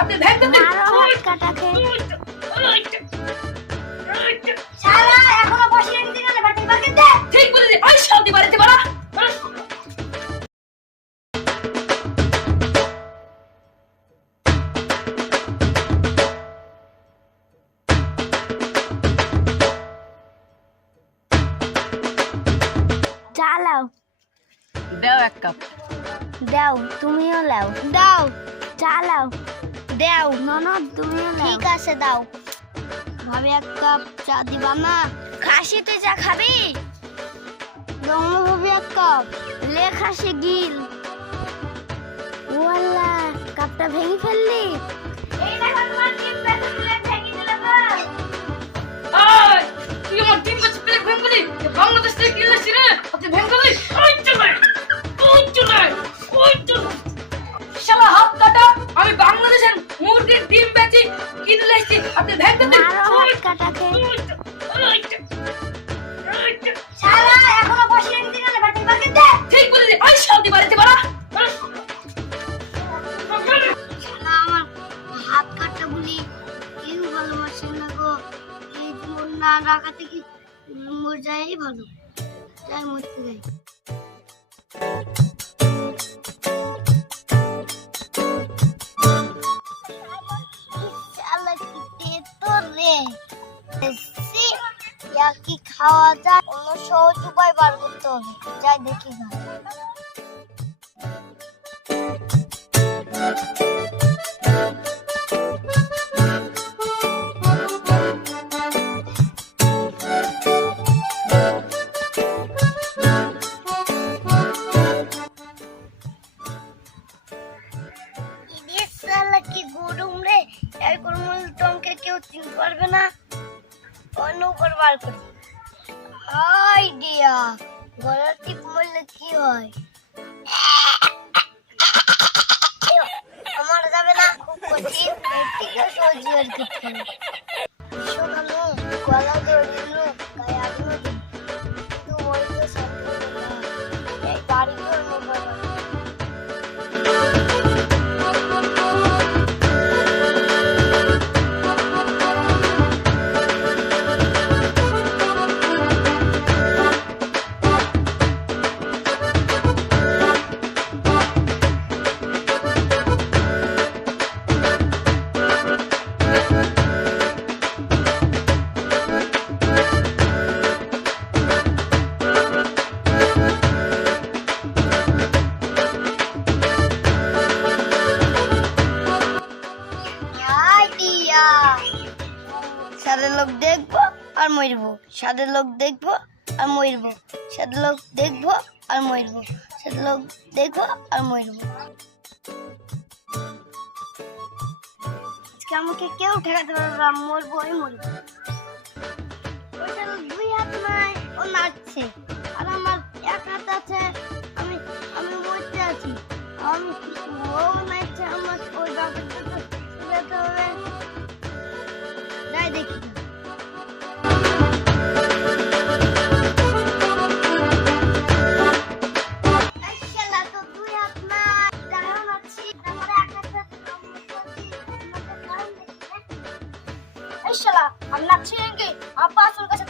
আপনি ভেঙে দিন। শালা এখনো বসে রেখেছিস না বাড়ি বাড়ি দে। ঠিক বলেছি, আই শান্তি বাড়িতে বাড়া। চালাও দাও এক কাপ। দাও তুমিও লাও দাও চালাও দাও ননদ তুমিও লাও ঠিক আছে দাও ভাবি এক কাপ চা দিবা না খাসি তুই চা খাবি দমো ভাবি এক কাপ লে খাসি গিল ওয়াল্লা কাপটা ভেঙে ফেললি এই দেখো তোমার ডিম পেটে তুলে ভেঙে দিল গো আই তুই আমার ডিম কাছে পেলে ভেঙে দিলি। বাংলাদেশ থেকে কি এসেছিস রে? আপনি ভেঙে দিলি। ওই চলে ওই চলে ওই চলে। শালা হাত কাটা, আমি বাংলাদেশের মুরগির ডিম বেচি কিনলে এসেছি, আপনি ভেঙে দিলি। মারো হাত কাটাকে শালা এখনো বসে রেখেছিস না বাড়ি বাড়ি দে ঠিক বলেছি, আই শান্তি বাড়িতে বাড়া। শালা আমার হাত কাটা বলি কেউ ভালোবাসে না গো এই জীবন না রাখা থেকে মর যাই ভালো যাই মরতে যাই শালা কি তেতো রে সি ইয়া কি খাওয়া যায় অন্য সহজ উপায় বার করতে হবে যাই দেখি না কি গরম রে এই গরমের টমকে কেউ চিনতে পারবে না অন্য উপর বার করি আইডিয়া গলার টিপ মারলে কি হয় আমার যাবে না খুব কঠিন ঠিক আছে সহজে আর কি করব শোনানো গলা ধরে দিল গায়ে আগুন দিল তো ওই তো সাথে এই বাড়ি ঘর মোবাইল সাদা লোক দেখবো আর মরবো সাদা লোক দেখবো আর মরবো সাদা লোক দেখবো আর মরবো সাদা লোক দেখবো আর মরবো আজকে আমাকে কেউ ঠেকাতে পারবে না মরবো আমি মরবো ওইটা দুই হাত নাই ও নাচছে আর আমার এক হাত আছে আমি আমি মরতে আছি আমি ও নাচছে আমার ওই বাবাটা তো যেতে হবে যাই দেখি আমি নাচছি নাকি আপা আসল কাছে